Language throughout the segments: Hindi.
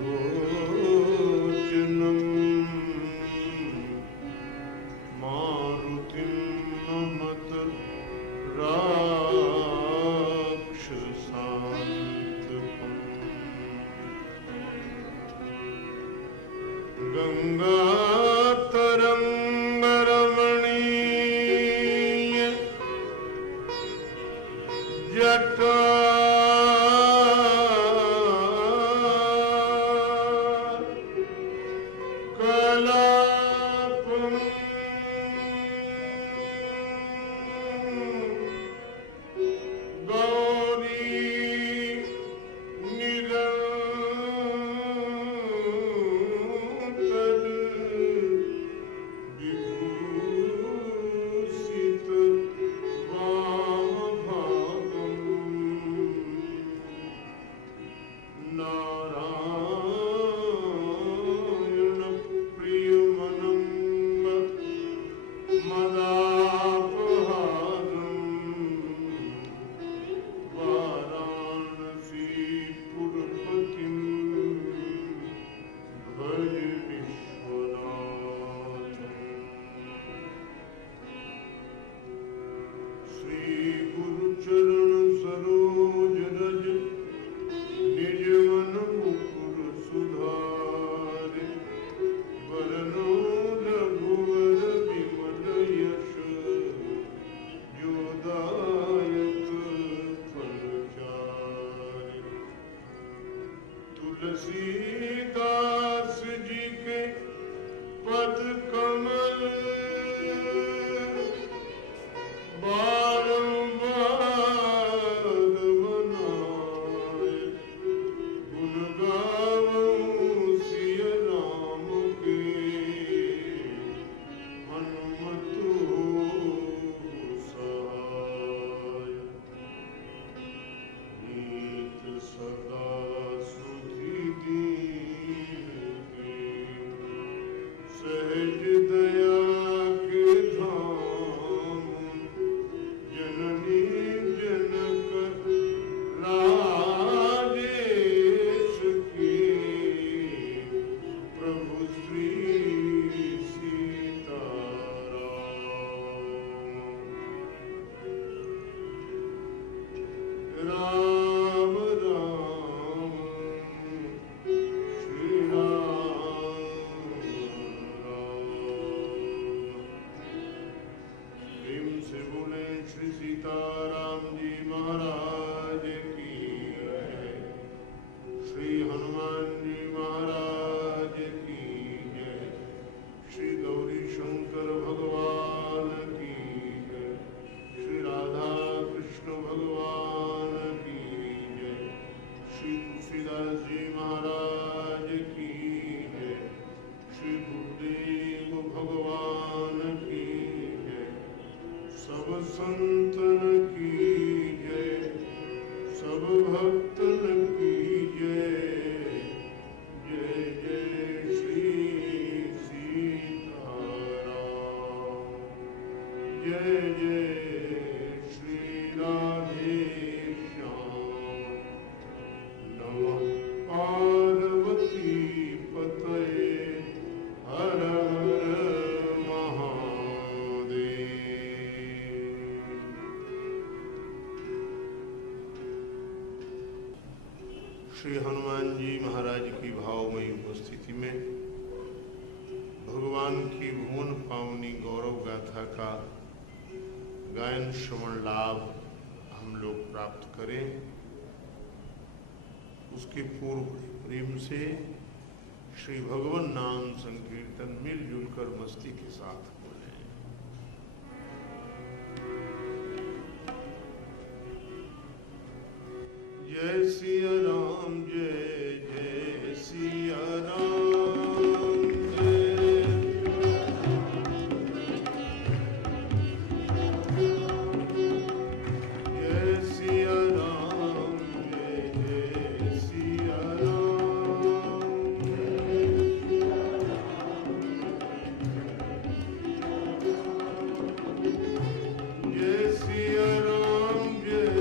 भोजनम् मारुतिं नमत राक्षसान्तकम् गङ्गातरङ्गरमणीय जटा तुलसीदास जी के पद कमल बारंबार बनाए गुण गावूं सिय राम के हनुमत हो सहाय नीत सदा सहज दया के धाम जननी जनक राजेश के प्रभु श्री सीताराम राम राम श्री राम से बोले श्री सीताराम जी महाराज की जय, श्री हनुमान जी महाराज की जय, श्री गौरी शंकर भगवान की जय, श्री राधा कृष्ण भगवान की जय, श्री तुलसीदास जी महाराज की जय, श्री गुरुदेव भगवान की सब संतन की जय, सब भक्तन की जय, जय जय श्री सीताराम, जय जय श्री राधे श्याम, नमः पार्वती पतये हर हर श्री हनुमान जी महाराज की भावमयी उपस्थिति में भगवान की भुवन पावनी गौरव गाथा का गायन श्रवण लाभ हम लोग प्राप्त करें, उसके पूर्व प्रेम से श्री भगवान नाम संकीर्तन मिलजुल कर मस्ती के साथ बोले। जय सिया राम, जय जय सिया राम, जय सिया राम, जय जय सिया राम, जय सिया राम, जय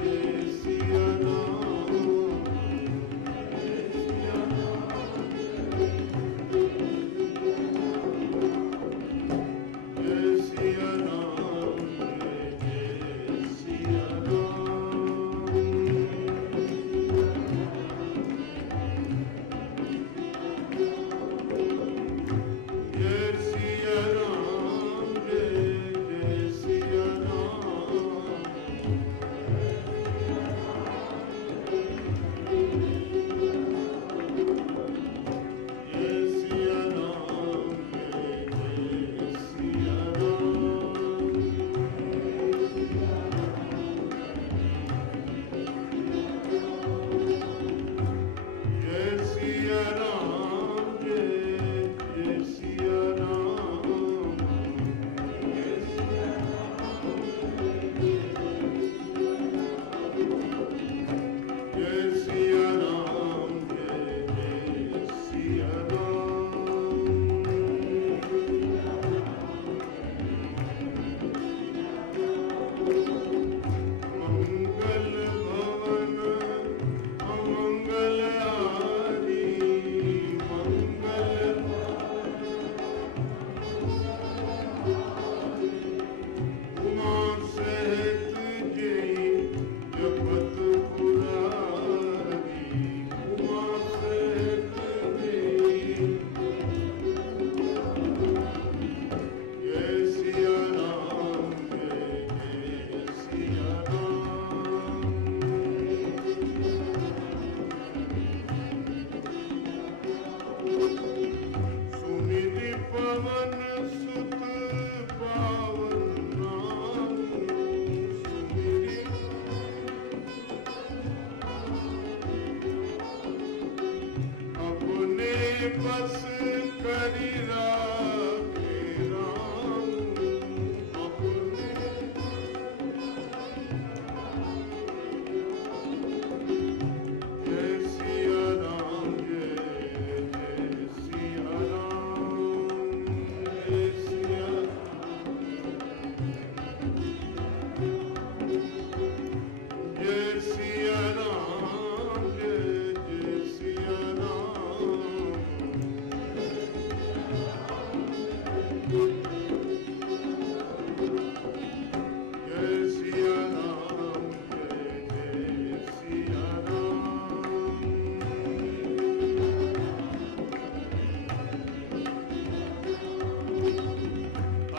जय सिया राम। बस करी राखे राम अपने जय सिया राम जय जय सिया राम जय सिया जय सिया राम जय जय सिया राम जय सिया राम जय जय सिया राम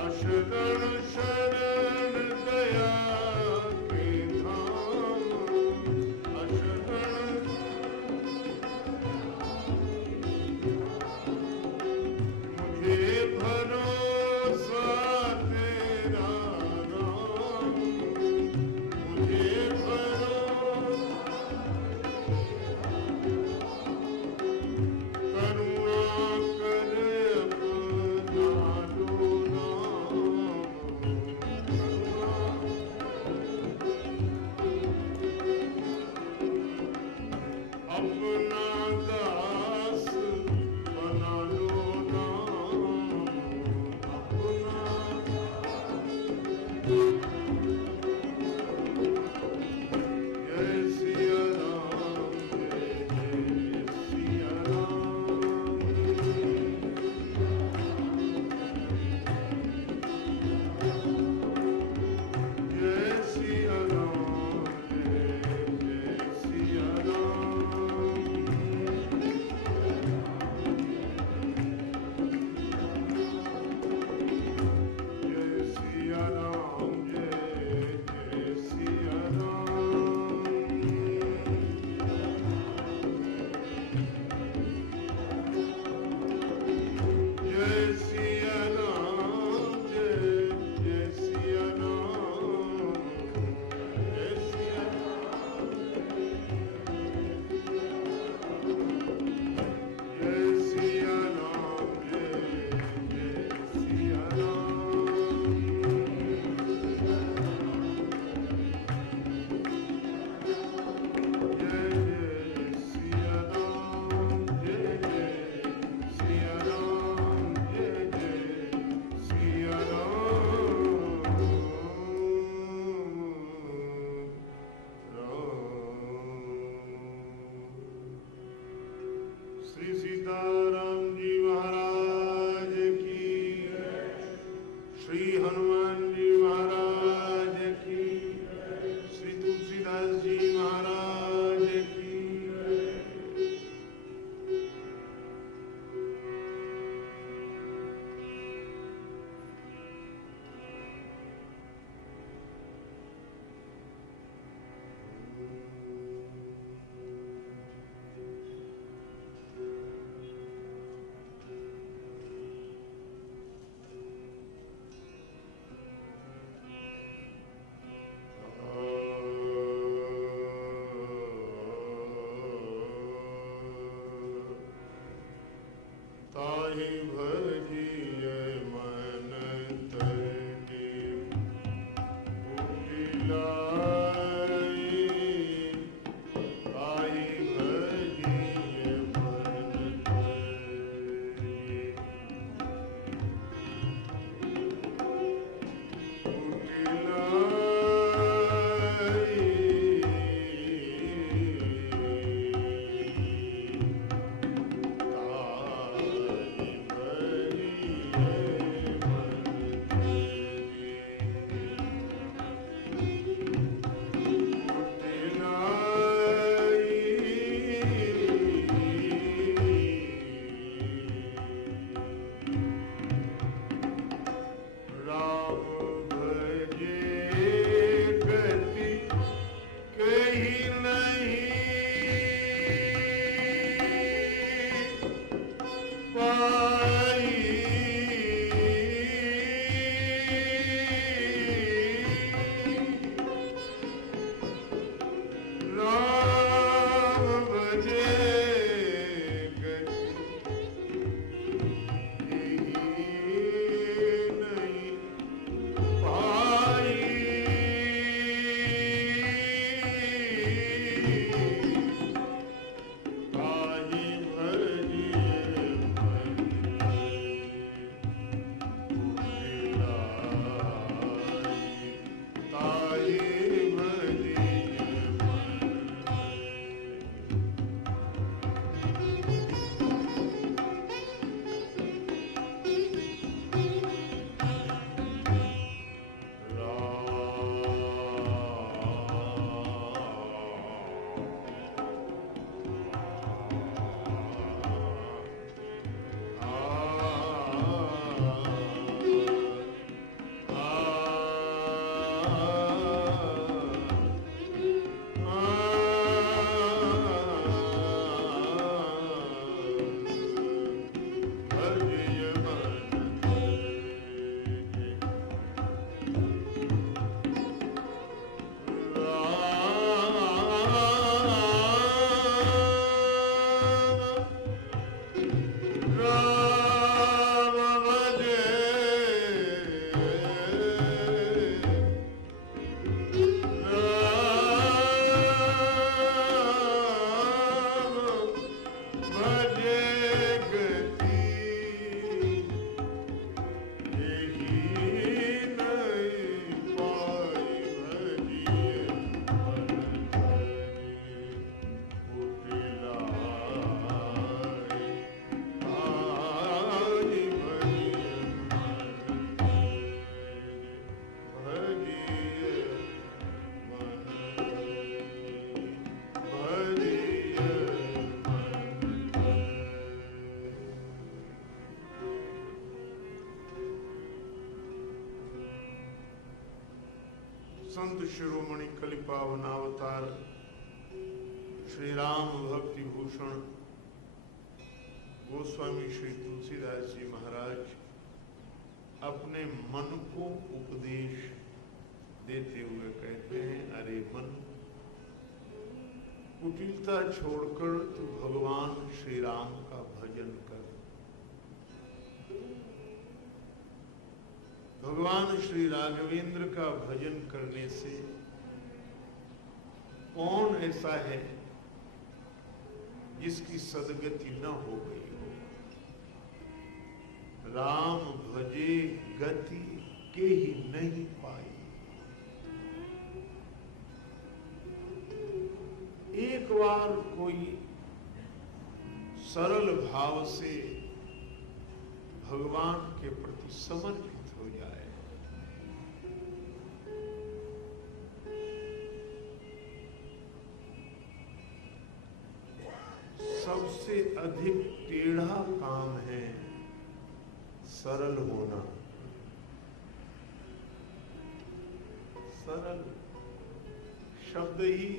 अशरण शरण दया के धाम अशरण मुझे भरोसा तेरा राम मुझे भरोसा करुणा कर अपना लो नाम करुणा अपना दास बना लो नाम अपना जय सिया राम जय जय सिया राम जय सिया राम जय जय सिया राम जय सिया राम जय जय सिया राम जय सिया राम जय जय सिया राम जय सिया जय सिया राम जय जय सिया राम जय जय सिया राम जय जय सिया राम जय जय सिया राम श्री सीताराम जी महाराज की श्री हनुमान जी महाराज की श्री तुलसीदास जी महाराज की ताहि भजिय मन तजे उकिलाई ताहि भजिय मन तजे उकिलाई संत शिरोमणि कलिपावन अवतार श्री राम भक्ति भूषण गोस्वामी श्री तुलसीदास जी महाराज अपने मन को उपदेश देते हुए कहते हैं, अरे मन, कुटिलता छोड़कर तू भगवान श्री राम का भजन कर। भगवान श्री राघवेंद्र का भजन करने से कौन ऐसा है जिसकी सदगति न हो गई हो। राम भजे गति के ही नहीं पाई। एक बार कोई सरल भाव से भगवान के प्रति समर्पित हो जाए, सबसे अधिक टेढ़ा काम है सरल होना। सरल शब्द ही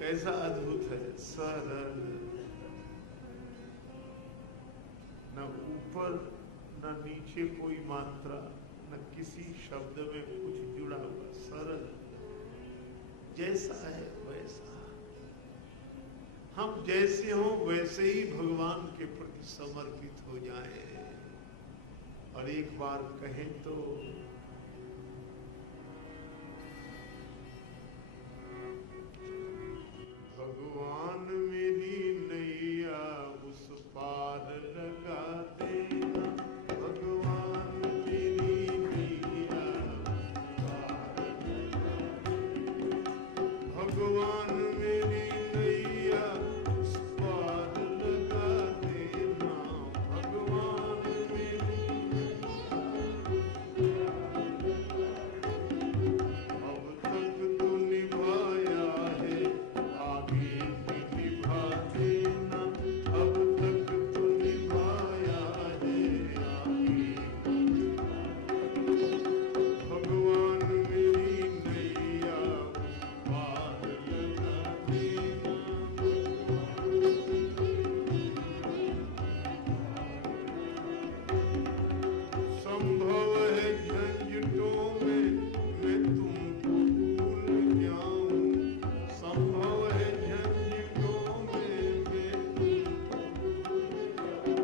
कैसा अद्भुत है, सरल। न ऊपर न नीचे कोई मात्रा, न किसी शब्द में कुछ जुड़ा हुआ, सरल। जैसा है वैसा, हम जैसे हों वैसे ही भगवान के प्रति समर्पित हो जाएं। और एक बार कहें तो भगवान मेरी नैया उस पार लगा देना, भगवान मेरी नैया उस पार लगा देना, भगवान मेरी नैया उस पार लगा देना, भगवान मेरी नैया अब तक तो निभाया है, आगे भी निभा देना, अब तक तो निभाया है, आगे भगवान मेरी नैया पार लगा देना, संभव है झंझटों में मैं तुमको भूल जाऊं, संभव है झंझटों में मैं तुमको भूल जाऊं,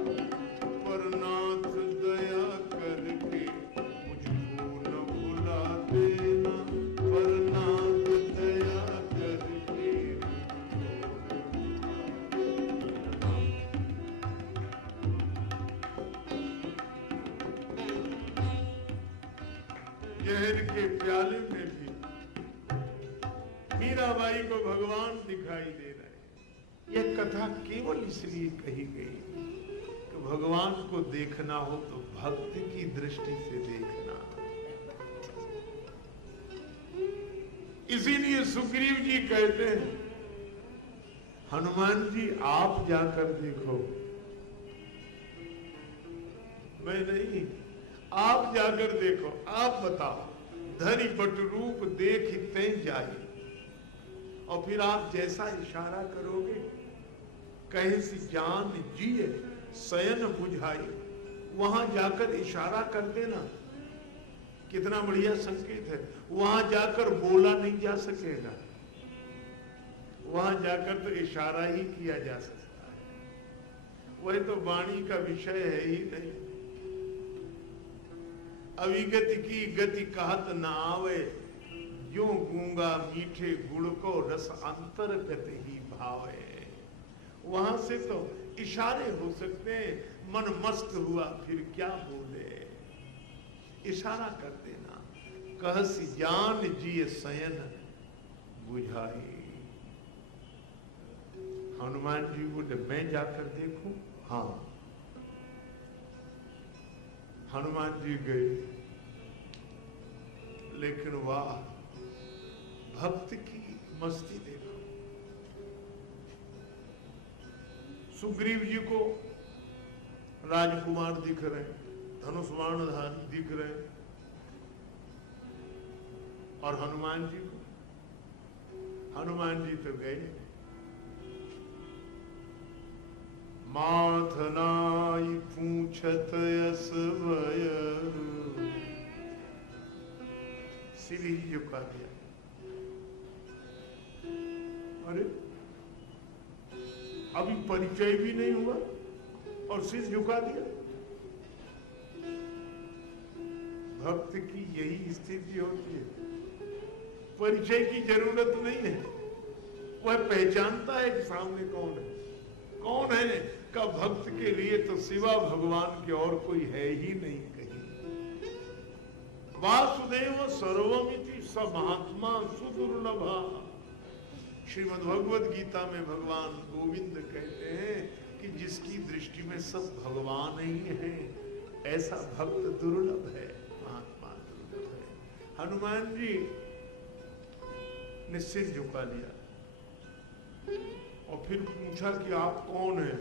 पर नाथ दया करके मुझको न भुला देना, पर नाथ दया करके मुझको न भुला देना। जहर के प्याले में भी मीराबाई को भगवान दिखाई दे रहे। यह कथा केवल इसलिए कही गई कि भगवान को देखना हो तो भक्ति की दृष्टि से देखना। इसीलिए सुग्रीव जी कहते हैं, हनुमान जी आप जाकर देखो। मैं नहीं, आप जाकर देखो, आप बताओ। धरि बट रूप देख तैं जाए, और फिर आप जैसा इशारा करोगे, कहे सी जान जिए शयन बुझाई, वहां जाकर इशारा कर देना। कितना बढ़िया संकेत है। वहां जाकर बोला नहीं जा सकेगा, वहां जाकर तो इशारा ही किया जा सकता है। वह तो वाणी का विषय है ही नहीं। अविगति की गति कहत न आवे, जो गूंगा मीठे गुड़ को रस अंतर्गत ही भावे। वहां से तो इशारे हो सकते हैं। मन मस्त हुआ फिर क्या बोले, इशारा कर देना। कहसी जान जिए शयन बुझाई। हनुमान जी बोले मैं जाकर देखूं? हाँ। हनुमान जी गए, लेकिन वाह, भक्त की मस्ती देखो। सुग्रीव जी को राजकुमार दिख रहे, धनुष बाणधारी दिख रहे, और हनुमान जी को, हनुमान जी तो गए। माथ नाई पूछत यस भय, सिर ही झुका दिया। अरे अभी परिचय भी नहीं हुआ और सिर झुका दिया। भक्त की यही स्थिति होती है, परिचय की जरूरत नहीं है, वह पहचानता है कि सामने कौन है। कौन है का भक्त के लिए तो सिवा भगवान के और कोई है ही नहीं कहीं। वासुदेव सर्वमिति स महात्मा सुदुर्लभा। श्रीमद् भगवद गीता में भगवान गोविंद कहते हैं कि जिसकी दृष्टि में सब भगवान ही है, ऐसा भक्त दुर्लभ है, महात्मा दुर्लभ है। हनुमान जी ने सिर झुका लिया और फिर पूछा कि आप कौन हैं?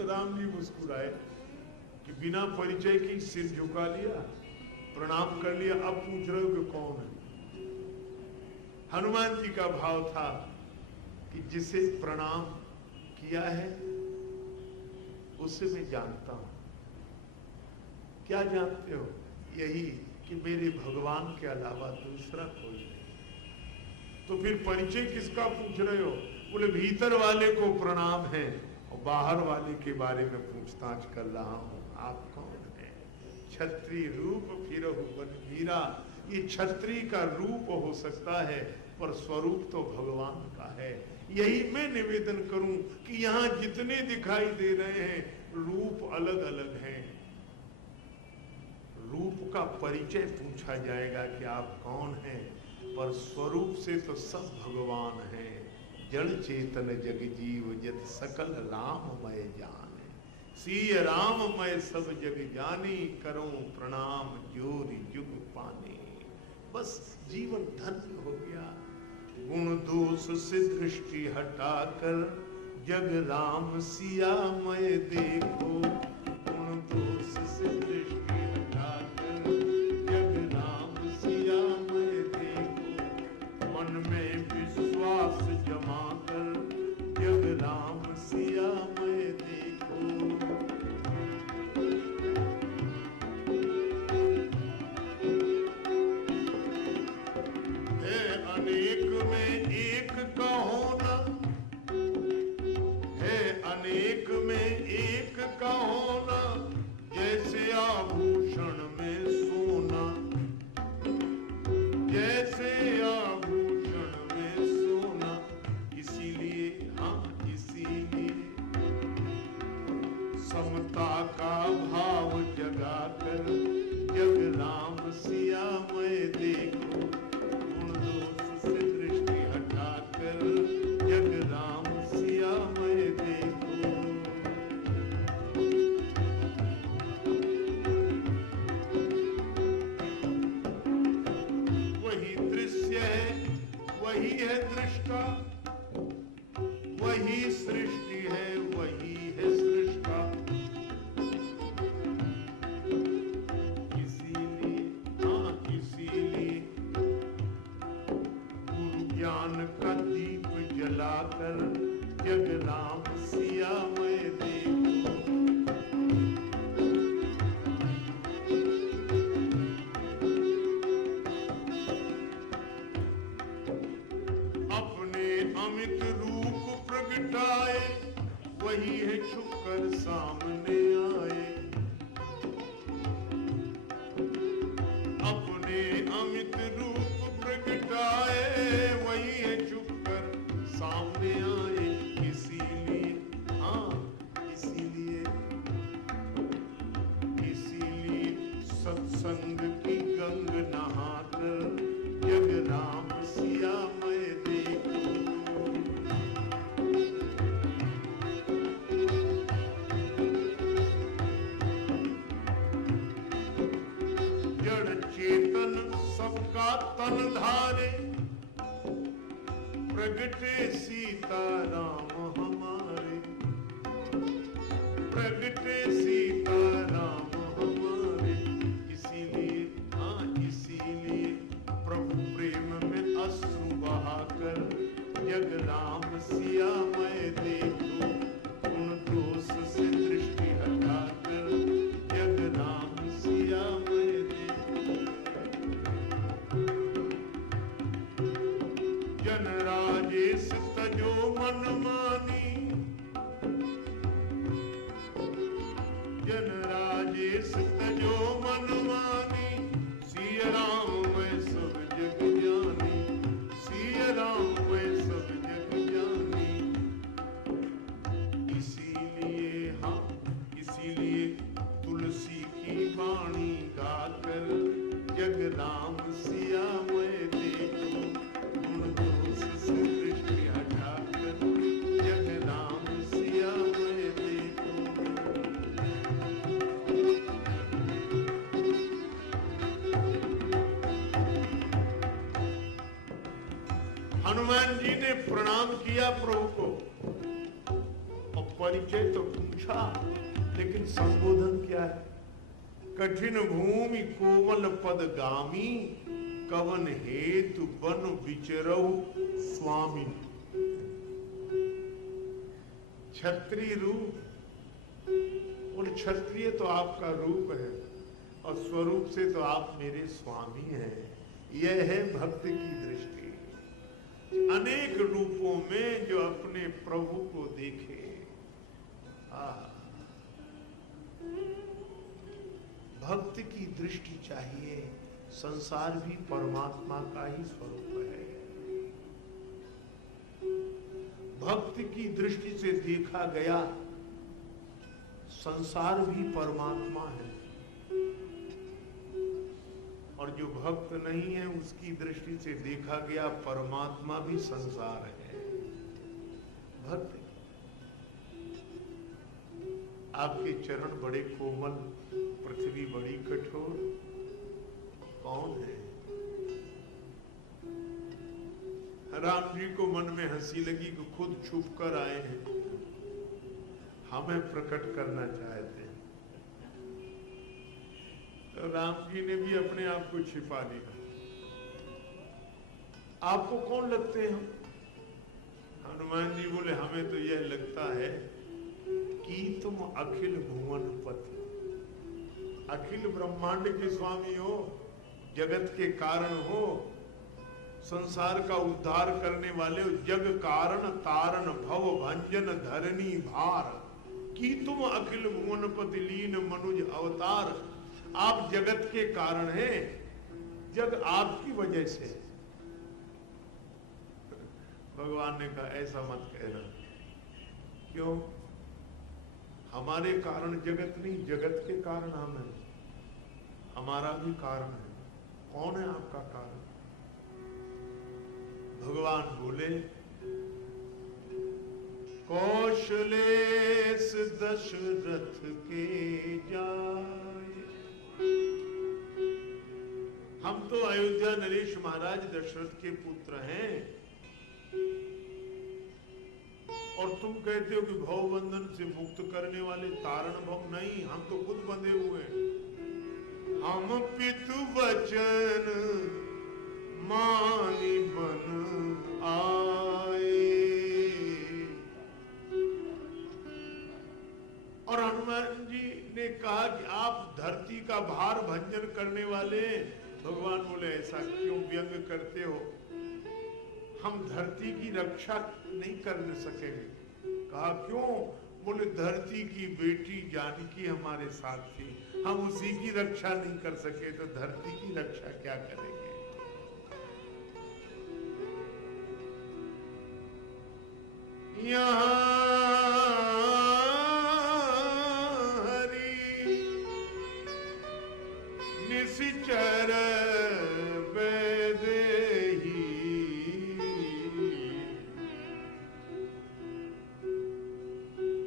राम जी मुस्कुराए कि बिना परिचय के सिर झुका लिया, प्रणाम कर लिया, अब पूछ रहे हो कि कौन है? हनुमान जी का भाव था कि जिसे प्रणाम किया है उसे मैं जानता हूं। क्या जानते हो? यही कि मेरे भगवान के अलावा दूसरा कोई नहीं। तो फिर परिचय किसका पूछ रहे हो? बोले भीतर वाले को प्रणाम है और बाहर वाले के बारे में पूछताछ कर रहा हूं, आप कौन है? क्षत्रिय रूप फिरहु बन वीरा। ये क्षत्रिय का रूप हो सकता है पर स्वरूप तो भगवान का है। यही मैं निवेदन करूं कि यहाँ जितने दिखाई दे रहे हैं रूप अलग अलग हैं। रूप का परिचय पूछा जाएगा कि आप कौन हैं, पर स्वरूप से तो सब भगवान हैं। जड़ चेतन जग जीव जत सकल राममय जाने, सीय राममय सब जग जानी, करूं प्रणाम जोरि जुग पाने। बस जीवन धन्य हो गया। गुण दोष से दृष्टि हटाकर जग राम सिया मय देखो। गुण दोष से दृष्टि हटाकर जग राम सिया मय देखो। मन में विश्वास जमा कर जग राम सिया मय देखो। अनेक में एक का होना है, अनेक में एक का होना, जैसे आभूषण में सोना, जैसे आभूषण में सोना। इसीलिए हाँ इसीलिए समता का भाव जगाकर जग राम सिया मय देखो। से दृष्टि हटाकर जग राम सिया मय देखो। वही दृश्य है, वही है दृष्टा, वही सृष्टि है, वही है सृष्टा। इसीलिए हाँ इसीलिए ज्ञान का दीप जलाकर जग राम सिया मय देखो। अपने अमित रूप प्रगटाए, वही है छुपकर सामने आए। अपने अमित रूप प्रगटाए, वही है छुपकर सामने आए। इसीलिए हाँ इसीलिए इसीलिए सत्संग की गंग नहाकर जग राम सिया मय देखो। जड़ चेतन सबका तन धारे, प्रगटे सीता राम हमारे। प्रगटे सीता राम हमारे। इसीलिए हाँ इसीलिए जन राजेश तजो मन मानी, सिया राम मैं सब जग जानी, सिया राम मैं सब जग जानी। इसीलिए हाँ, इसीलिए तुलसी की वाणी गाकर जग राम सिया मैं देखूं, गुण दोष से दृष्टि हटाकर जग राम सिया मैं देखूं। हनुमान जी ने प्रणाम किया प्रभु को और परिचय तो पूछा, लेकिन संबोधन क्या है? कठिन भूमि कोमल पद गामी, कवन हेतु बन विचरऊ स्वामी। क्षत्रिय रूप, और क्षत्रिय तो आपका रूप है और स्वरूप से तो आप मेरे स्वामी हैं। यह है भक्त की दृष्टि। अनेक रूपों में जो अपने प्रभु को देखे। भक्त की दृष्टि चाहिए। संसार भी परमात्मा का ही स्वरूप है। भक्त की दृष्टि से देखा गया संसार भी परमात्मा है, और जो भक्त नहीं है उसकी दृष्टि से देखा गया परमात्मा भी संसार है। भक्त आपके चरण बड़े कोमल, पृथ्वी बड़ी कठोर, कौन है? राम जी को मन में हंसी लगी कि खुद छुप कर आए हैं, हमें प्रकट करना चाहते हैं। तो राम जी ने भी अपने आप को छिपा लिया। आपको कौन लगते हैं? हनुमान जी बोले हमें तो यह लगता है कि तुम अखिल भुवन पति, अखिल ब्रह्मांड के स्वामी हो, जगत के कारण हो, संसार का उद्धार करने वाले हो, जग कारण तारण भव भंजन धरनी भार, कि तुम अखिल भुवनपति लीन मनुज अवतार। आप जगत के कारण हैं, जग आपकी वजह से। भगवान ने कहा ऐसा मत कहना। क्यों? हमारे कारण जगत नहीं, जगत के कारण हम हैं। हमारा भी कारण है। कौन है आपका कारण? भगवान बोले कौशलेश दशरथ के जाए। हम तो अयोध्या नरेश महाराज दशरथ के पुत्र हैं, और तुम कहते हो कि भव बंधन से मुक्त करने वाले तारण भव नहीं, हम तो खुद बंधे हुए हैं। हम पितु वचन मानी बन आए। और हनुमान जी ने कहा कि आप धरती का भार भंजन करने वाले। भगवान बोले ऐसा क्यों व्यंग करते हो? हम धरती की रक्षा नहीं कर सकेंगे। कहा क्यों? बोले धरती की बेटी जानकी हमारे साथ थी, हम उसी की रक्षा नहीं कर सके तो धरती की रक्षा क्या करेंगे? यहाँ हरि निश्चर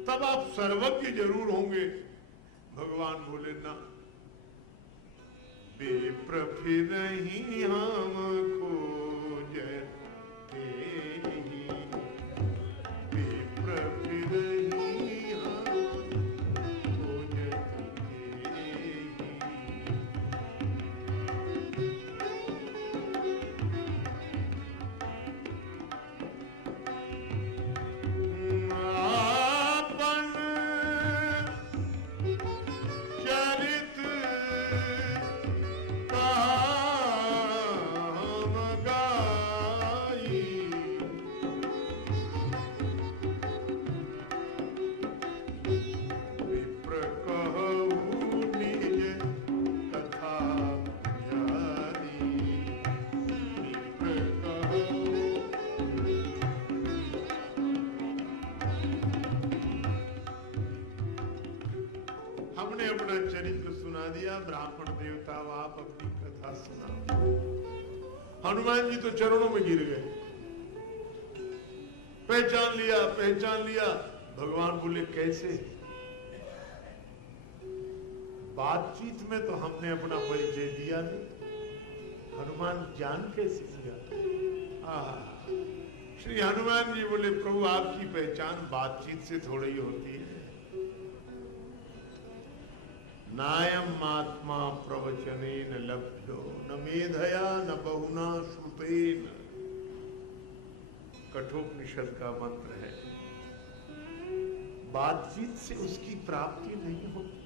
तब आप सर्वज्ञ जरूर होंगे। भगवान बोले ना, विप्र फिर ही हम खोजते ही, विप्र फिर ही हम खोजते ही। आपने अपना चरित्र सुना दिया, ब्राह्मण देवता आप अपनी कथा सुना। हनुमान जी तो चरणों में गिर गए, पहचान लिया पहचान लिया। भगवान बोले कैसे? बातचीत में तो हमने अपना परिचय दिया नहीं, हनुमान जान कैसे लिया? श्री हनुमान जी बोले प्रभु आपकी पहचान बातचीत से थोड़ी ही होती है। नायम आत्मा प्रवचनेन लभ्यो न मेधया न बहुना श्रुतेन, कठोपनिषद का मंत्र है। बातचीत से उसकी प्राप्ति नहीं होती।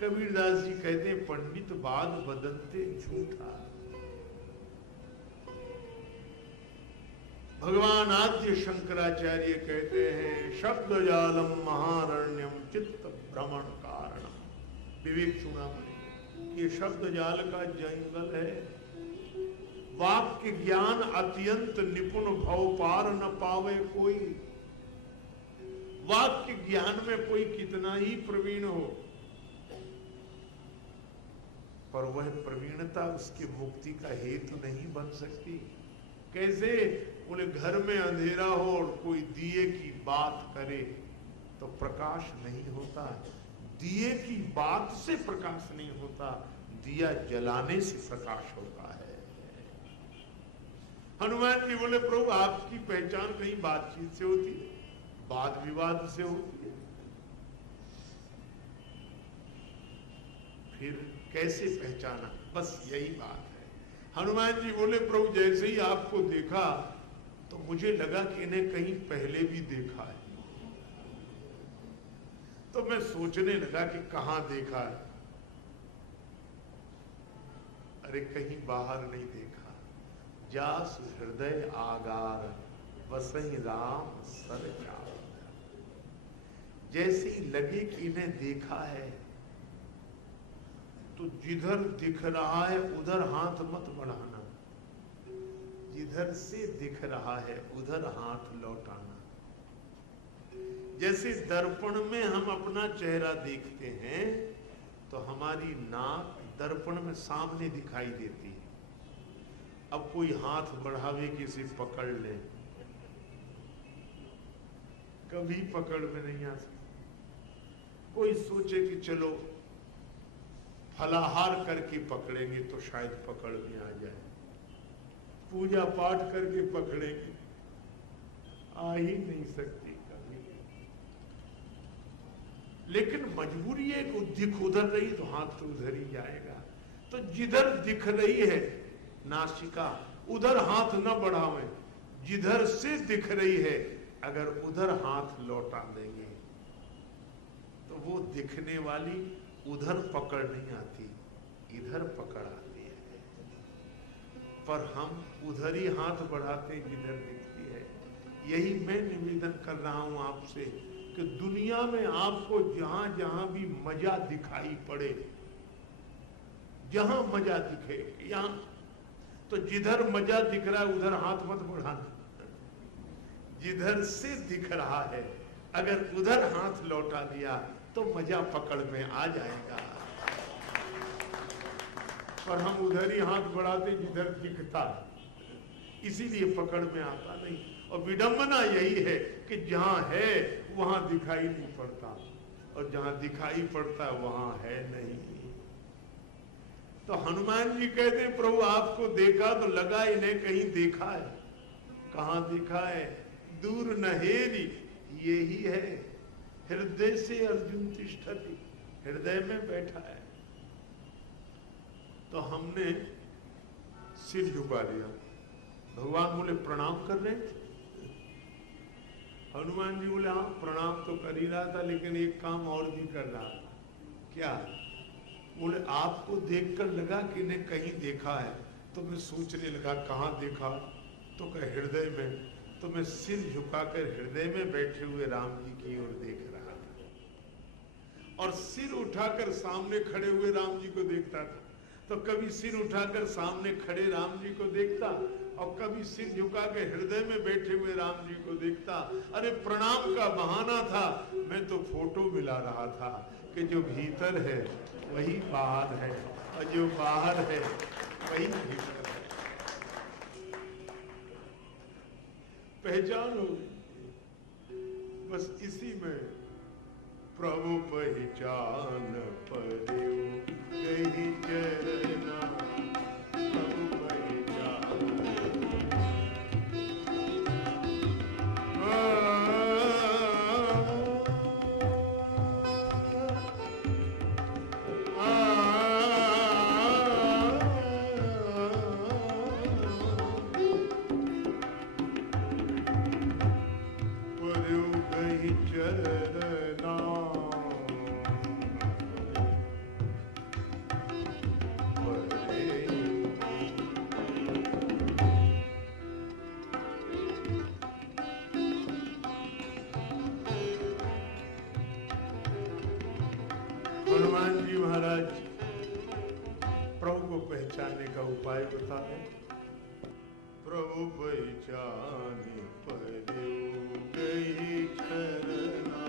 कबीरदास जी कहते हैं पंडित बात बदलते झूठा। भगवान आद्य शंकराचार्य कहते हैं शब्द जालम महारण्यम चित्त भ्रमण कारणम। विवेक चूड़ामणि, ये शब्द जाल का जंगल है। वाक्य ज्ञान अत्यंत निपुण भव पार न पावे कोई। वाक्य ज्ञान में कोई कितना ही प्रवीण हो, पर वह प्रवीणता उसकी मुक्ति का हेतु नहीं बन सकती। कैसे? बोले घर में अंधेरा हो और कोई दिए की बात करे तो प्रकाश नहीं होता। दिए की बात से प्रकाश नहीं होता, दिया जलाने से प्रकाश होता है। हनुमान जी बोले प्रभु आपकी पहचान कहीं बातचीत से होती है, वाद विवाद से होती है, फिर कैसे पहचाना? बस यही बात है। हनुमान जी बोले प्रभु जैसे ही आपको देखा तो मुझे लगा कि इन्हें कहीं पहले भी देखा है। तो मैं सोचने लगा कि कहां देखा है। अरे कहीं बाहर नहीं देखा। जास हृदय आगार वसई राम सर चार। जैसे ही लगे कि इन्हें देखा है तो जिधर दिख रहा है उधर हाथ मत बढ़ाना, जिधर से दिख रहा है उधर हाथ लौटाना। जैसे दर्पण में हम अपना चेहरा देखते हैं तो हमारी नाक दर्पण में सामने दिखाई देती है। अब कोई हाथ बढ़ावे किसी पकड़ ले, कभी पकड़ में नहीं आ सकती। कोई सोचे कि चलो फलाहार करके पकड़ेंगे तो शायद पकड़ में आ जाए, पूजा पाठ करके पकड़ेंगे, आ ही नहीं सकती कभी। लेकिन मजबूरी है कि दिख उधर रही तो हाथ तो उधर ही जाएगा। तो जिधर दिख रही है नासिका उधर हाथ न बढ़ावें, जिधर से दिख रही है अगर उधर हाथ लौटा देंगे तो वो दिखने वाली उधर पकड़ नहीं आती, इधर पकड़ आती है। पर हम उधर ही हाथ बढ़ाते जिधर दिखती है। यही मैं निवेदन कर रहा हूं आपसे कि दुनिया में आपको जहां जहां भी मजा दिखाई पड़े, जहां मजा दिखे यहां, तो जिधर मजा दिख रहा है उधर हाथ मत बढ़ाना। जिधर से दिख रहा है अगर उधर हाथ लौटा दिया तो मजा पकड़ में आ जाएगा। पर हम उधर ही हाथ बढ़ाते जिधर दिखता है, इसीलिए पकड़ में आता नहीं। और विडंबना यही है कि जहां है वहां दिखाई नहीं पड़ता और जहां दिखाई पड़ता है वहां है नहीं। तो हनुमान जी कहते हैं प्रभु आपको देखा तो लगा इन्हें कहीं देखा है। कहां देखा है? दूर नहेरी, यही है हृदय से अर्जुन तिष्ठति, हृदय में बैठा है। तो हमने सिर झुका लिया। भगवान बोले प्रणाम कर रहे थे? हनुमान जी बोले हाँ प्रणाम तो कर ही रहा था, लेकिन एक काम और भी कर रहा था। क्या? बोले आपको देखकर लगा कि इन्हें कहीं देखा है, तो मैं सोचने लगा कहाँ देखा, तो कहे हृदय में। तो मैं सिर झुकाकर हृदय में बैठे हुए राम जी की ओर देख रहा था और सिर उठाकर सामने खड़े हुए राम जी को देखता था। तो कभी सिर उठाकर सामने खड़े राम जी को देखता और कभी सिर झुका के हृदय में बैठे हुए राम जी को देखता। अरे प्रणाम का बहाना था, मैं तो फोटो मिला रहा था कि जो भीतर है वही बाहर है और जो बाहर है वही भीतर है। पहचान होगी बस इसी में। प्रभु पहचान परियो कही चरना, प्रभु पहचान परियो कही चरना। हनुमान जी महाराज प्रभु को पहचानने का उपाय बताते। प्रभु पहचाने परियो कही चरना,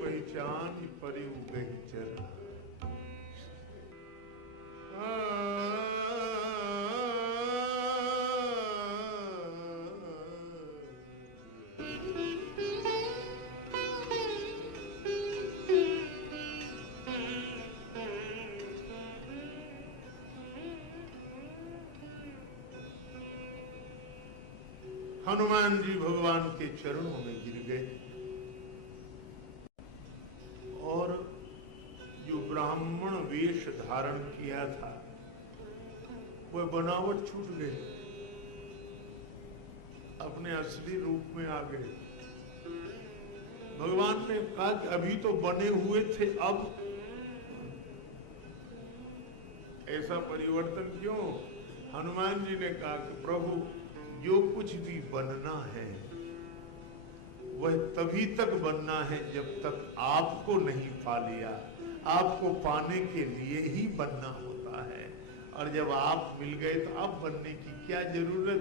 पहचान परियो कही चरना। हनुमान जी भगवान के चरणों में गिर गए और जो ब्राह्मण वेश धारण किया था वह बनावट छूट गई, अपने असली रूप में आ गए। भगवान ने कहा कि अभी तो बने हुए थे, अब ऐसा परिवर्तन क्यों? हनुमान जी ने कहा कि प्रभु जो कुछ भी बनना है वह तभी तक बनना है जब तक आपको नहीं पा लिया। आपको पाने के लिए ही बनना होता है, और जब आप मिल गए तो अब बनने की क्या जरूरत?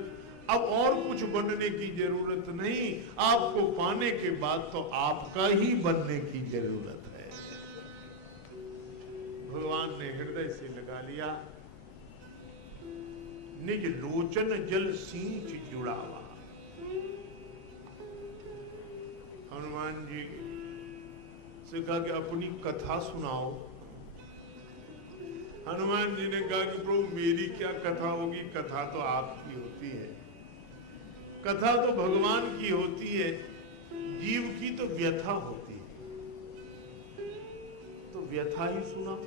अब और कुछ बनने की जरूरत नहीं, आपको पाने के बाद तो आपका ही बनने की जरूरत है। भगवान ने हृदय से लगा लिया, निज लोचन जल सींच जुड़ावा। हनुमान जी से कहा कि अपनी कथा सुनाओ। हनुमान जी ने कहा कि प्रभु मेरी क्या कथा होगी, कथा तो आपकी होती है, कथा तो भगवान की होती है, जीव की तो व्यथा होती है, तो व्यथा ही सुना।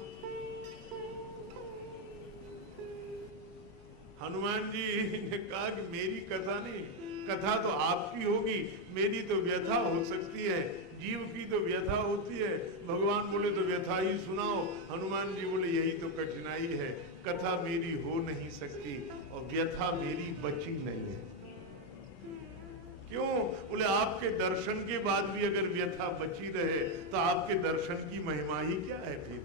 हनुमान जी ने कहा कि मेरी कथा नहीं, कथा तो आपकी होगी, मेरी तो व्यथा हो सकती है, जीव की तो व्यथा होती है। भगवान बोले तो व्यथा ही सुनाओ। हनुमान जी बोले यही तो कठिनाई है, कथा मेरी हो नहीं सकती और व्यथा मेरी बची नहीं है। क्यों? बोले आपके दर्शन के बाद भी अगर व्यथा बची रहे तो आपके दर्शन की महिमा ही क्या है? फिर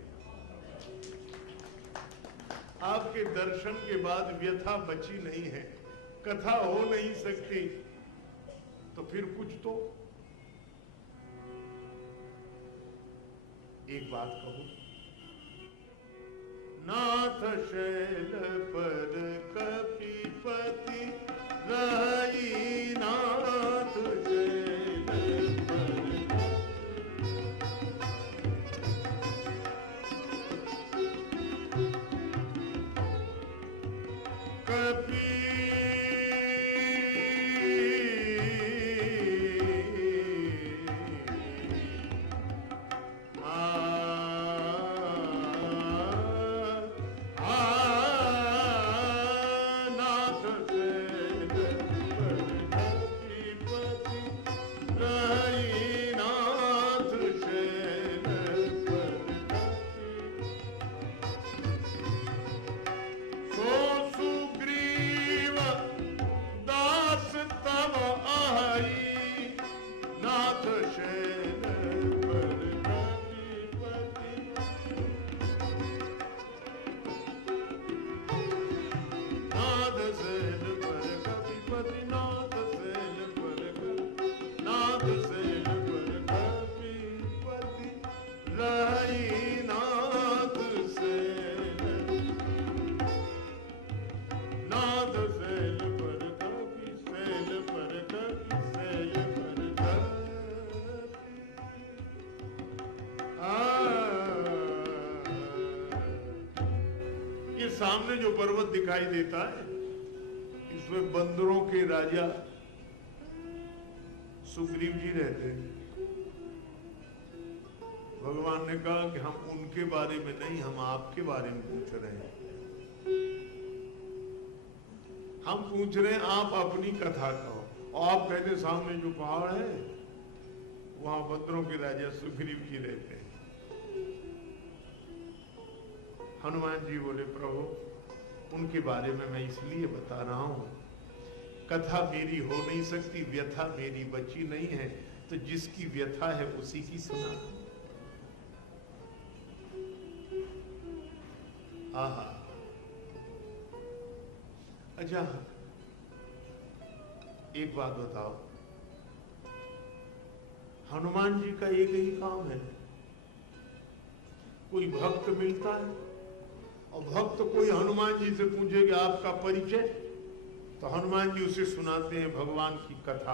आपके दर्शन के बाद व्यथा बची नहीं है, कथा हो नहीं सकती, तो फिर कुछ तो एक बात कहूं, नाथ शैल पर कपिपति रही, नाथ शैल पर कपि सामने जो पर्वत दिखाई देता है इसमें बंदरों के राजा सुग्रीव जी रहते हैं। भगवान ने कहा कि हम उनके बारे में नहीं, हम आपके बारे में पूछ रहे हैं। हम पूछ रहे हैं आप अपनी कथा कहो। और आप कहते सामने जो पहाड़ है वहां बंदरों के राजा सुग्रीव जी रहते हैं। हनुमान जी बोले प्रभु उनके बारे में मैं इसलिए बता रहा हूं, कथा मेरी हो नहीं सकती, व्यथा मेरी बची नहीं है, तो जिसकी व्यथा है उसी की सुना। आहा, अच्छा एक बात बताओ, हनुमान जी का एक ही काम है, कोई भक्त मिलता है और भक्त कोई हनुमान जी से पूछे कि आपका परिचय, तो हनुमान जी उसे सुनाते हैं भगवान की कथा।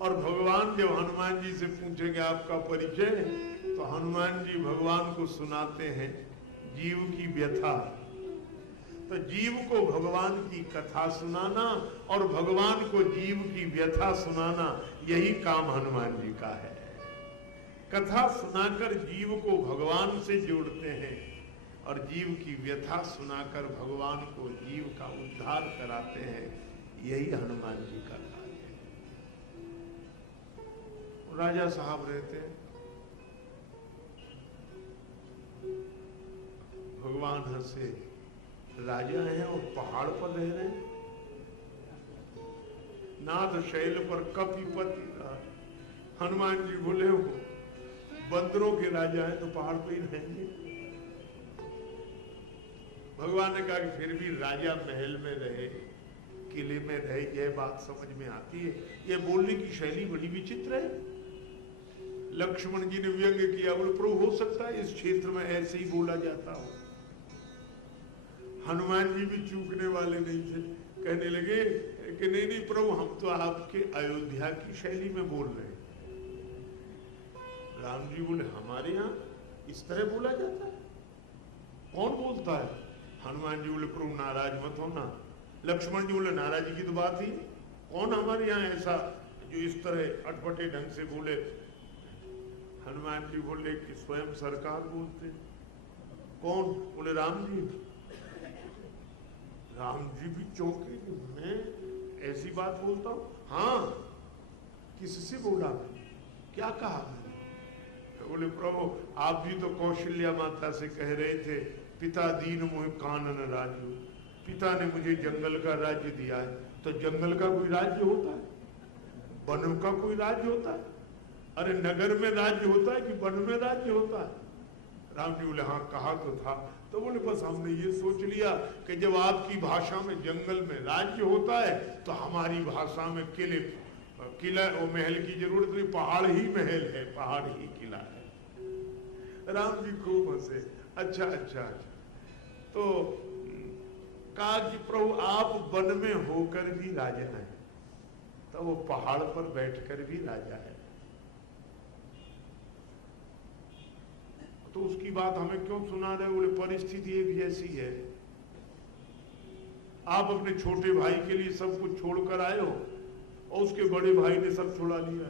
और भगवान जब हनुमान जी से पूछेंगे आपका परिचय, तो हनुमान जी भगवान को सुनाते हैं जीव की व्यथा। तो जीव को भगवान की कथा सुनाना और भगवान को जीव की व्यथा सुनाना, यही काम हनुमान जी का है। कथा सुनाकर जीव को भगवान से जोड़ते हैं और जीव की व्यथा सुनाकर भगवान को जीव का उद्धार कराते हैं, यही हनुमान जी का कार्य है। राजा साहब रहते हैं, भगवान हंसे, राजा हैं और पहाड़ पर रह रहे हैं, नाथ शैल पर कपिपति रहा। हनुमान जी बोले हो बंदरों के राजा हैं तो पहाड़ पर ही रहेंगे। भगवान ने कहा कि फिर भी राजा महल में रहे, किले में रहे, यह बात समझ में आती है। यह बोलने की शैली बड़ी विचित्र है। लक्ष्मण जी ने व्यंग किया, बोले प्रभु हो सकता है इस क्षेत्र में ऐसे ही बोला जाता हो। हनुमान जी भी चूकने वाले नहीं थे, कहने लगे कि नहीं नहीं प्रभु, हम तो आपके अयोध्या की शैली में बोल रहे हैं। राम जी बोले, हमारे यहाँ इस तरह बोला जाता है? कौन बोलता है? हनुमान जी बोले, प्रभु नाराज मत होना। लक्ष्मण जी बोले, नाराजी की तो बात ही, कौन हमारे यहाँ ऐसा जो इस तरह अटपटे ढंग से बोले? हनुमान जी बोले कि स्वयं सरकार बोलते। कौन? बोले राम जी। राम जी भी चौंके कि मैं ऐसी बात बोलता हूं? हाँ। किससे बोला? क्या कहा? बोले प्रभु, आप भी तो कौशल्या माता से कह रहे थे, पिता दीन मोह कानन राज्य, पिता ने मुझे जंगल का राज्य दिया है। तो जंगल का कोई राज्य होता है? वन का कोई राज्य होता है? अरे नगर में राज्य होता है कि वन में राज्य होता है? राम जी बोले, हाँ कहा तो था। तो बोले, बस हमने ये सोच लिया कि जब आपकी भाषा में जंगल में राज्य होता है तो हमारी भाषा में किला और महल की जरूरत नहीं, पहाड़ ही महल है, पहाड़ ही किला है। राम जी खूब हंसे। अच्छा अच्छा अच्छा। तो कहा कि प्रभु आप वन में होकर भी राजा हैं, तो वो पहाड़ पर बैठकर भी राजा है, तो उसकी बात हमें क्यों सुना रहे? बोले परिस्थिति एक जैसी है। आप अपने छोटे भाई के लिए सब कुछ छोड़कर आए हो और उसके बड़े भाई ने सब छुड़ा लिया।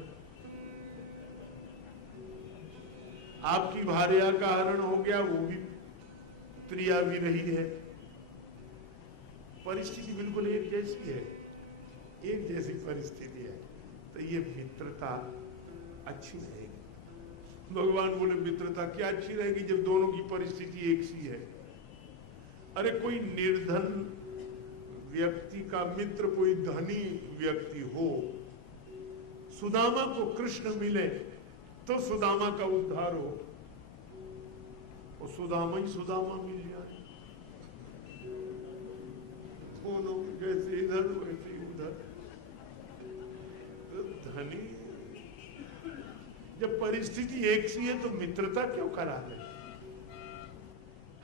आपकी भार्या का हरण हो गया, वो भी प्रिया भी रही है। परिस्थिति बिल्कुल एक जैसी है, एक जैसी परिस्थिति है। तो ये मित्रता अच्छी रहेगी। भगवान बोले, मित्रता क्या अच्छी रहेगी जब दोनों की परिस्थिति एक सी है? अरे कोई निर्धन व्यक्ति का मित्र कोई धनी व्यक्ति हो, सुदामा को कृष्ण मिले तो सुदामा का उद्धार हो, और सुदामा ही सुदामा मिल जाए, दोनों जैसे इधर वैसे उधर। तो धनी जब परिस्थिति एक सी है तो मित्रता क्यों करा दे?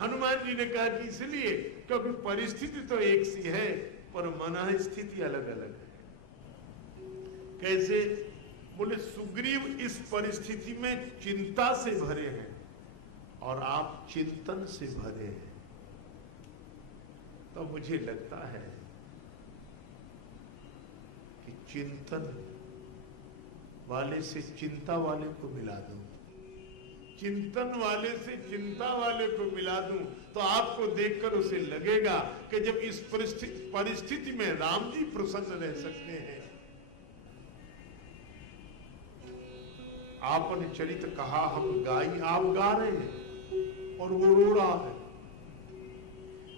हनुमान जी ने कहा कि इसलिए क्योंकि परिस्थिति तो एक सी है पर मन स्थिति अलग अलग है। कैसे? बोले सुग्रीव इस परिस्थिति में चिंता से भरे हैं और आप चिंतन से भरे हैं। तो मुझे लगता है कि चिंतन वाले से चिंता वाले को मिला दूं, चिंतन वाले से चिंता वाले को मिला दूं, तो आपको देखकर उसे लगेगा कि जब इस परिस्थिति में राम जी प्रसन्न रह सकते हैं। आपने चरित कहा हम गाई, आप गा रहे हैं और वो रो रहा है।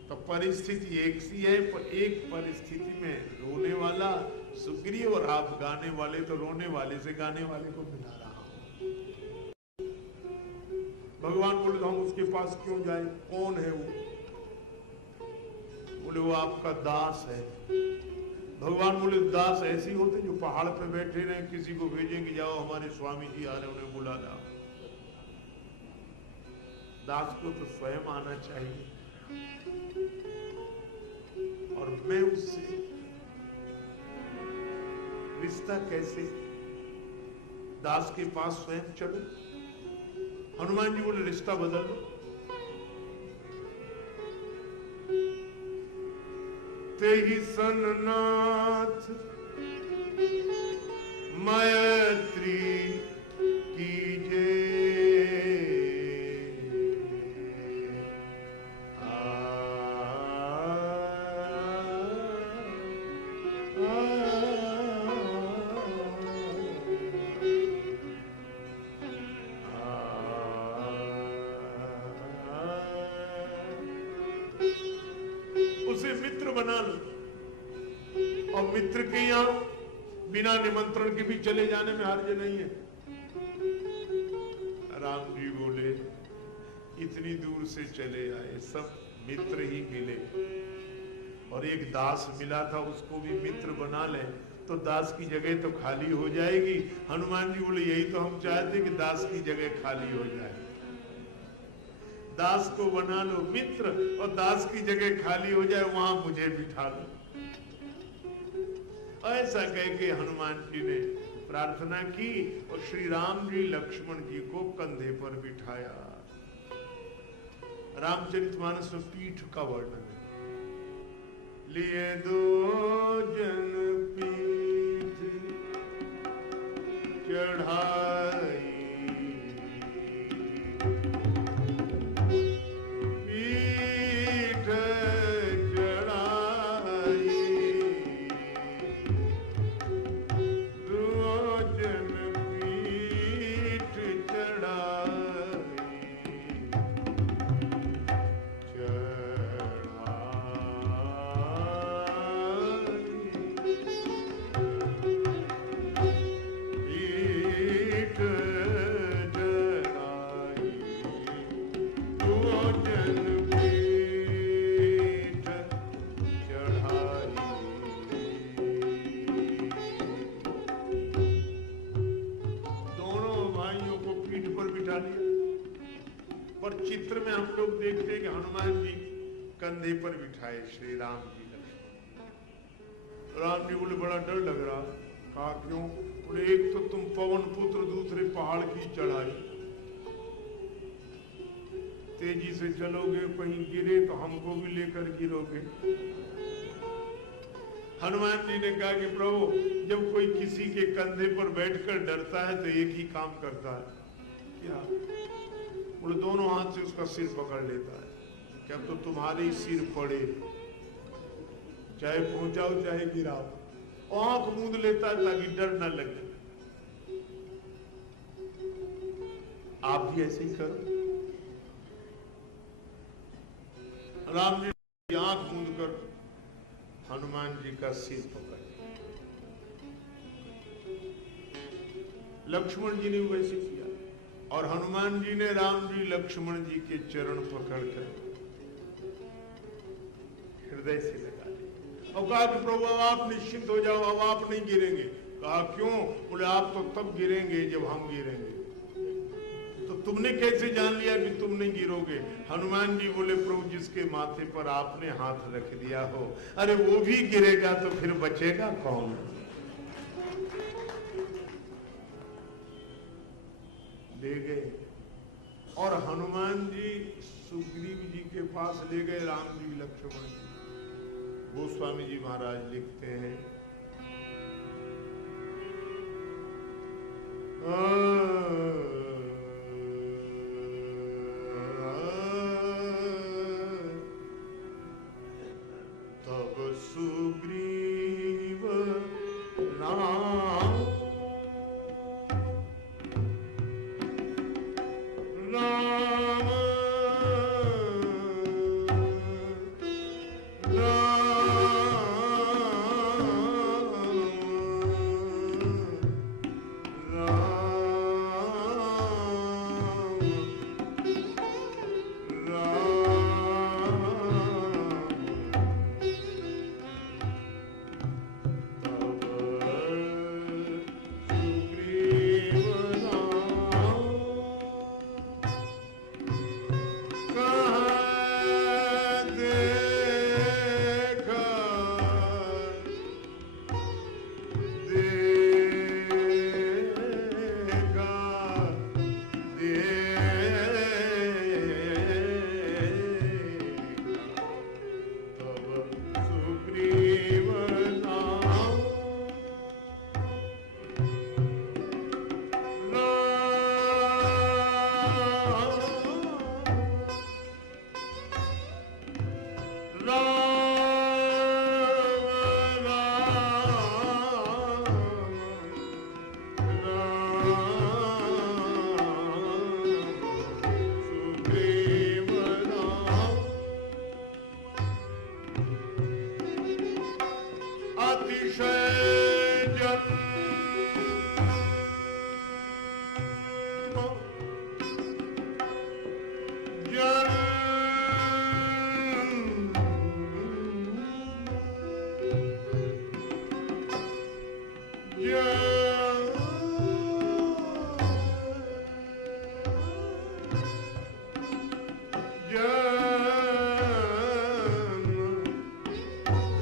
तो परिस्थिति एक सी है, पर एक परिस्थिति में रोने वाला सुग्रीव और आप गाने वाले, तो रोने वाले से गाने वाले को मिला रहा हूं। भगवान बोले, तो हम उसके पास क्यों जाए? कौन है वो? बोले वो आपका दास है। भगवान बोले, दास ऐसे होते जो पहाड़ पे बैठे रहे, किसी को भेजेंगे, जाओ हमारे स्वामी जी आ रहे, उन्हें बुला लाओ। दास को तो स्वयं आना चाहिए, और मैं उससे रिश्ता कैसे दास के पास स्वयं चलूं? हनुमान जी बोले, रिश्ता बदल लो। तेहि सननाथ मैत्री कीजे, उसे मित्र बना लो। और मित्र के यहाँ बिना निमंत्रण के भी चले जाने में हर्ज नहीं है। राम जी बोले, इतनी दूर से चले आए, सब मित्र ही मिले, और एक दास मिला था, उसको भी मित्र बना ले तो दास की जगह तो खाली हो जाएगी। हनुमान जी बोले, यही तो हम चाहते कि दास की जगह खाली हो जाए। दास को बना लो मित्र, और दास की जगह खाली हो जाए, वहां मुझे बिठा लो। ऐसा कह के हनुमान जी ने प्रार्थना की और श्री राम जी लक्ष्मण जी को कंधे पर बिठाया। रामचरितमानस में पीठ का वर्णन है। लिए दो जन पीठ चढ़ाई, पीठ चढ़ाई, दो जन पीठ चढ़ाई, पर चित्र में हम लोग देखते हैं कि हनुमान जी कंधे पर बिठाए श्री राम जी लक्ष्मण। राम जी बोले बड़ा डर लग रहा। कहा क्यों? बोले एक तो तुम पवन पुत्र, दूसरे पहाड़ की चढ़ाई, तेजी से चलोगे, कहीं गिरे तो हमको भी लेकर गिरोगे। हनुमान जी ने कहा कि प्रभु जब कोई किसी के कंधे पर बैठकर डरता है तो एक ही काम करता है, क्या? बोले दोनों हाथ से उसका सिर पकड़ लेता है कि अब तो तुम्हारे ही सिर पड़े, चाहे पहुंचाओ चाहे गिराओ, आंख मूंद लेता है ताकि डर न लगे। आप भी ऐसे ही करो। राम जी आंख मूंद कर हनुमान जी का सिर पकड़, लक्ष्मण जी ने वैसे किया और हनुमान जी ने राम जी लक्ष्मण जी के चरण पकड़कर हृदय से लगा लिया और कहा कि प्रभु अब आप निश्चिंत हो जाओ, अब आप नहीं गिरेंगे। कहा क्यों? बोले आप तो तब गिरेंगे जब हम गिरेंगे। तो तुमने कैसे जान लिया कि तुम नहीं गिरोगे? हनुमान जी बोले प्रभु जिसके माथे पर आपने हाथ रख दिया हो, अरे वो भी गिरेगा तो फिर बचेगा कौन? ले गए और हनुमान जी सुग्रीव जी के पास ले गए राम जी लक्ष्मण जी। गोस्वामी जी महाराज लिखते हैं तब सुग्रीव राम राम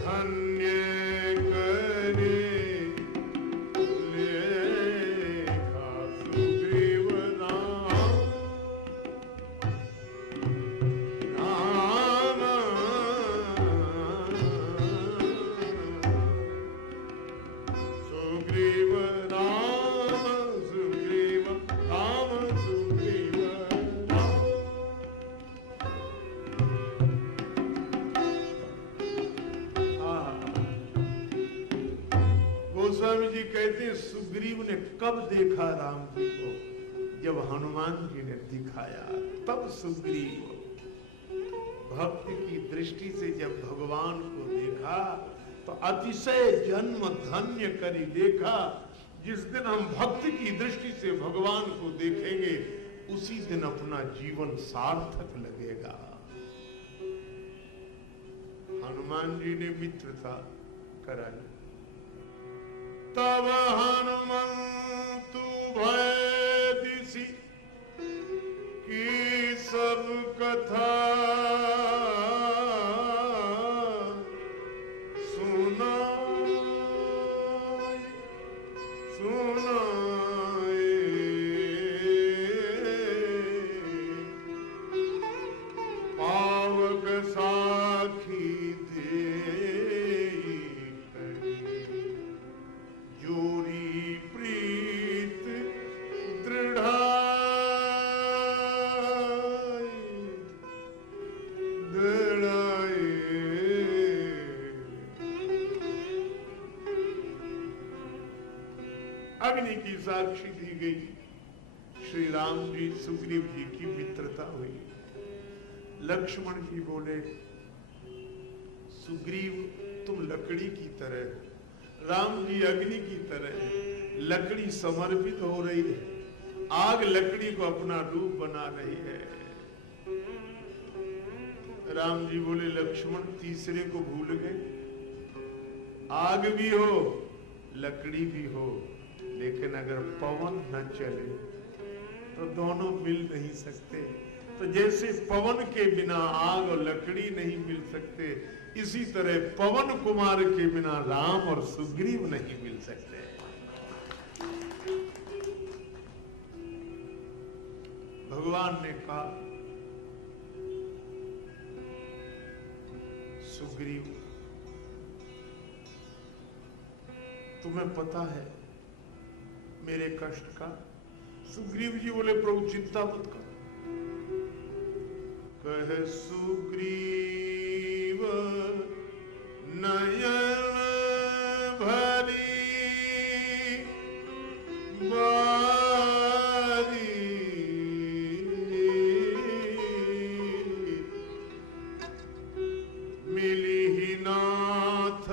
धन्य करे जी कहते हैं सुग्रीव ने कब देखा राम जी को? जब हनुमान जी ने दिखाया तब सुग्रीव भक्त की दृष्टि से जब भगवान को देखा तो अतिशय जन्म धन्य करी देखा। जिस दिन हम भक्त की दृष्टि से भगवान को देखेंगे उसी दिन अपना जीवन सार्थक लगेगा। हनुमान जी ने मित्रता कराई। तब हनुमंतु भय दिसि की सब कथा अग्नि की साक्षी दी गई। श्री राम जी सुग्रीव जी की मित्रता हुई। लक्ष्मण जी बोले सुग्रीव तुम लकड़ी की तरह, राम जी अग्नि की तरह। लकड़ी समर्पित हो रही है, आग लकड़ी को अपना रूप बना रही है। राम जी बोले लक्ष्मण तीसरे को भूल गए। आग भी हो लकड़ी भी हो, लेकिन अगर पवन न चले तो दोनों मिल नहीं सकते। तो जैसे पवन के बिना आग और लकड़ी नहीं मिल सकते, इसी तरह पवन कुमार के बिना राम और सुग्रीव नहीं मिल सकते। भगवान ने कहा सुग्रीव तुम्हें पता है मेरे कष्ट का? सुग्रीव जी बोले प्रभु चिंता मत कर। कह सुग्रीव नयन भरी बारी मिली ही नाथ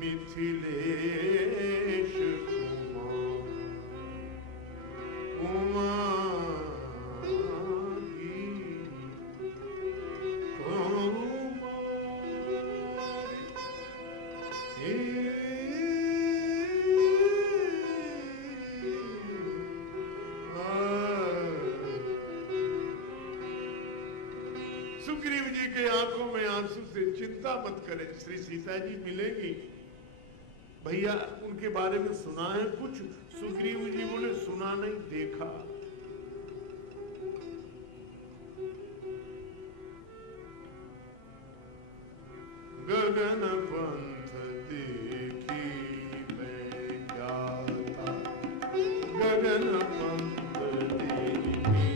मिथिलेश सुग्रीव जी के आंखों में आंसू से चिंता मत करें, श्री सीता जी मिलेंगी। भैया उनके बारे में सुना है कुछ? सुग्रीव जी बोले सुना नहीं, देखा। गगन पंथ देखी मैं जाता, गगन पंथ देखी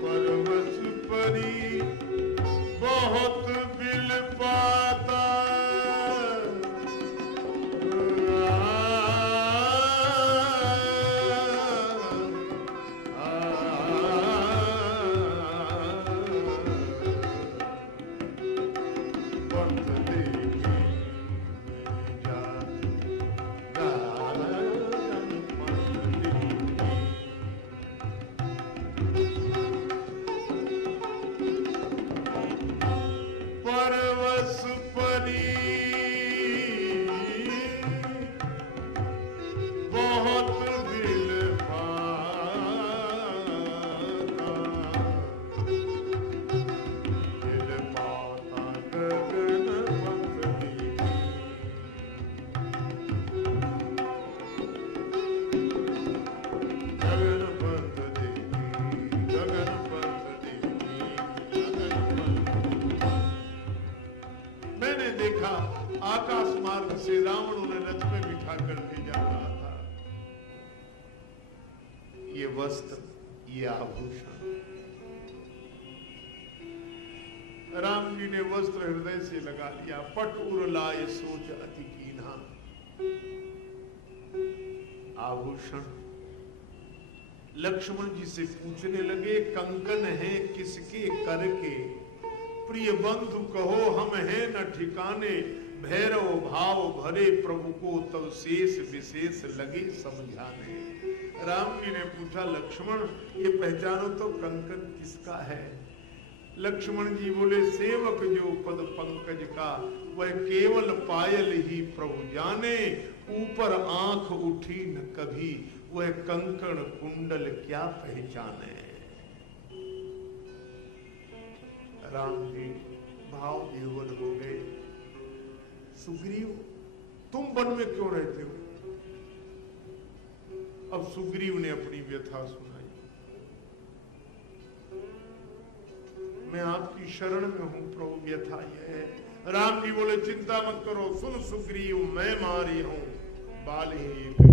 परवश परी बहुत बिल पाता। परवश परी बहुत दिल पाता, दिल पाता गगन पंथ देखी, गगन पंथ देखी, गगन पंथ देखी, गगन पंथ। मैंने देखा आकाश मार्ग से रावण उन्हें रथ में बिठा कर ले जा रहा था। ये वस्त्र, ये आभूषण राम जी ने वस्त्र हृदय से लगा लिया। पट उर लाए सोच अति कीन्हा, आभूषण लक्ष्मण जी से पूछने लगे, कंकन है किसके कर के, प्रिय बंधु कहो हम हैं न ठिकाने, भैरव भाव भरे प्रभु को तब शेष विशेष लगे समझाने। राम जी ने पूछा, लक्ष्मण ये पहचानो तो कंकन किसका है? लक्ष्मण जी बोले, सेवक जो पद पंकज का, वह केवल पायल ही प्रभु जाने, ऊपर आंख उठी न कभी, वह कंकण कुंडल क्या पहचाने। राम जी भाव विह्वल हो गए। सुग्रीव तुम वन में क्यों रहते हो? अब सुग्रीव ने अपनी व्यथा सुनाई। मैं आपकी शरण में हूं प्रभु, व्यथा यह है। राम जी बोले, चिंता मत करो, सुन सुग्रीव मैं मारी हूं बाल ही